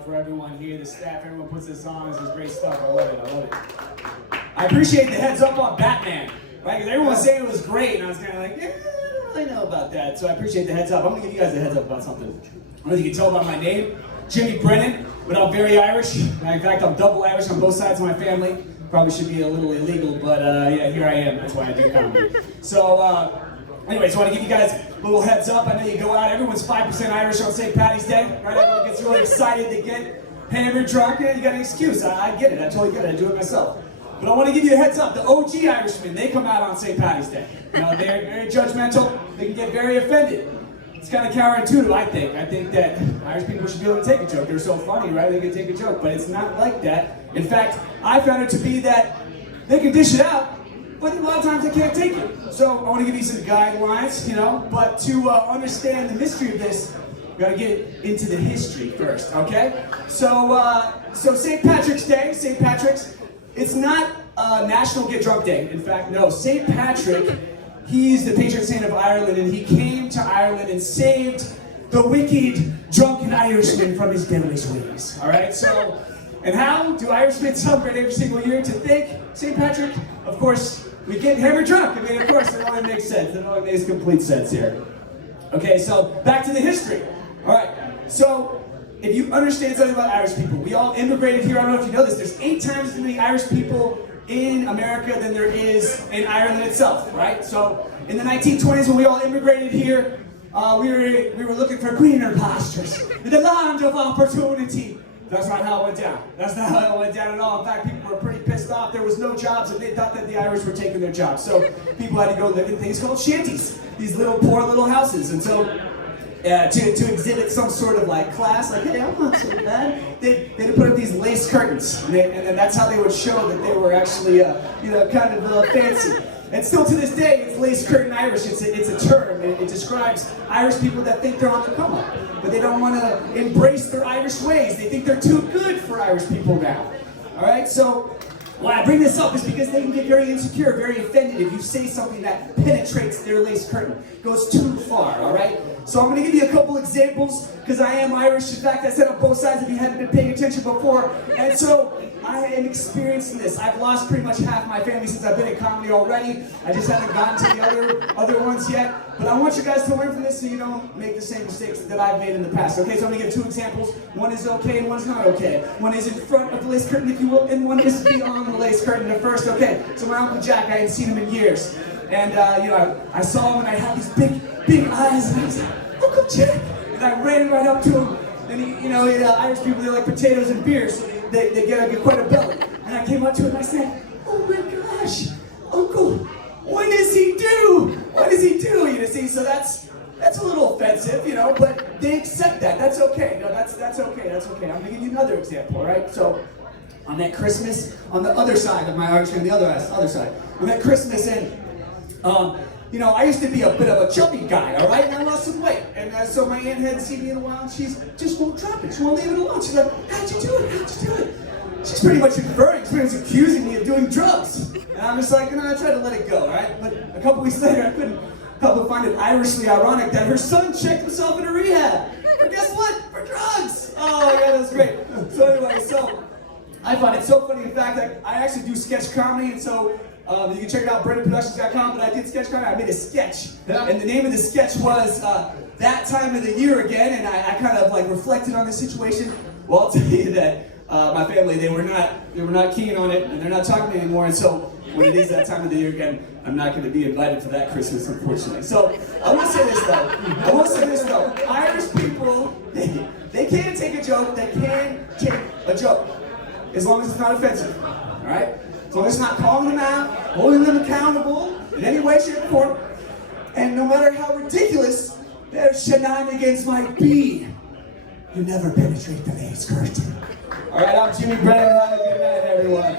up for everyone here, the staff, everyone puts this on. This is great stuff. I love it. I love it. I appreciate the heads up on Batman, right? Because everyone was saying it was great, and I was kind of like, I don't really know about that. So I appreciate the heads up. I'm going to give you guys a heads up about something. I don't know if you can tell by my name, Jimmy Brennan, but I'm very Irish. In fact, I'm double Irish on both sides of my family. Probably should be a little illegal, but yeah, here I am. That's why I do comedy. So, anyways, I want to give you guys a little heads up. I know you go out, everyone's 5% Irish on St. Paddy's Day, right? Everyone gets really excited to get hammered, drunk, and you got an excuse. I get it. I totally get it. I do it myself. But I want to give you a heads up. The OG Irishmen, they come out on St. Paddy's Day. You know, they're very judgmental. They can get very offended. It's kind of counterintuitive, I think. I think that Irish people should be able to take a joke. They're so funny, right? They can take a joke, but it's not like that. In fact, I found it to be that they can dish it out, but a lot of times they can't take it. So I want to give you some guidelines, you know, but to understand the mystery of this, we got to get into the history first, okay? So St. Patrick's Day, St. Patrick's, it's not National Get Drunk Day. In fact, no, St. Patrick, he's the patron saint of Ireland, and he came to Ireland and saved the wicked, drunken Irishman from his devilish ways, all right? So, and how do Irishmen celebrate every single year to thank St. Patrick? Of course, we get hammered drunk. I mean, of course, it only makes sense. It only makes complete sense here. Okay, so back to the history. All right, so if you understand something about Irish people, we all immigrated here. I don't know if you know this. There's 8 times as many Irish people in America than there is in Ireland itself, right? So in the 1920s, when we all immigrated here, we were looking for greener pastures, the land of opportunity. That's not how it went down. That's not how it went down at all. In fact, people were pretty pissed off. There was no jobs, and they thought that the Irish were taking their jobs. So people had to go live in things called shanties, these little poor little houses. And so to exhibit some sort of like class, like, hey, I'm not so bad, they had to put up these lace curtains, and then that's how they would show that they were actually, you know, kind of fancy. And still to this day, it's lace curtain Irish. It's a term. It describes Irish people that think they're on the come up, but they don't want to embrace their Irish ways. They think they're too good for Irish people now. All right, so why I bring this up is because they can get very insecure, very offended if you say something that penetrates their lace curtain, goes too far, all right? So I'm going to give you a couple examples, because I am Irish. In fact, I said on both sides if you hadn't been paying attention before. And so I am experiencing this. I've lost pretty much half my family since I've been in comedy already. I just haven't gotten to the other ones yet. But I want you guys to learn from this so you don't make the same mistakes that I've made in the past. Okay, so I'm going to give 2 examples. One is okay and one's not okay. One is in front of the lace curtain, if you will, and one is beyond the lace curtain. The first, okay, so my Uncle Jack, I hadn't seen him in years. And, you know, I saw him and I had these big eyes, and I was like, Uncle Jack! And I ran right up to him. And, he, you know, Irish people, they like potatoes and beer, so they get quite a belly. And I came up to him and I said, oh my gosh, Uncle, what does he do? What does he do? You know, see, so that's a little offensive, you know, but they accept that. That's okay. No, that's okay. That's okay. I'm gonna give you another example, all right? So on that Christmas, on the other side of my Irish family, the other side, on that Christmas, and you know, I used to be a bit of a chubby guy, all right? And I lost some weight. And so my aunt hadn't seen me in a while, and she's just won't drop it. She won't leave it alone. She's like, how'd you do it? How'd you do it? She's pretty much inferring, pretty much accusing me of doing drugs. And I'm just like, you know, I tried to let it go, all right? But a couple weeks later, I couldn't help but find it Irishly ironic that her son checked himself into rehab. But guess what? For drugs. Oh, yeah, that was great. So anyway, so I find it so funny. In fact, I actually do sketch comedy, and so you can check it out, BrennanProductions.com, but I did sketch comedy. I made a sketch, and the name of the sketch was That Time of the Year Again, and I kind of like reflected on the situation. Well, I'll tell you that my family, they were not keen on it, and they're not talking to me anymore, and so when it is that time of the year again, I'm not going to be invited for that Christmas, unfortunately. So I want to say this though, Irish people, they can take a joke, they can take a joke, as long as it's not offensive, all right? As long as it's not calling them out, holding them accountable in any way, shape, or form. And no matter how ridiculous their shenanigans might be, you never penetrate the lace curtain. All right, I'm Jimmy Brennan. Have a good night, everyone.